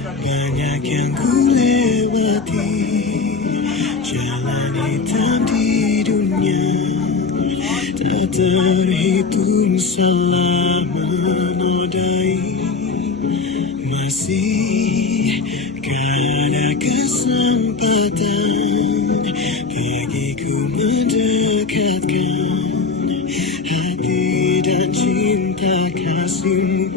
Banyak yang ku lewati, jalan hitam di dunia, tak terhitung salah menodai. Masih ada kesempatan bagiku mendekatkan hati dan cinta kasihmu.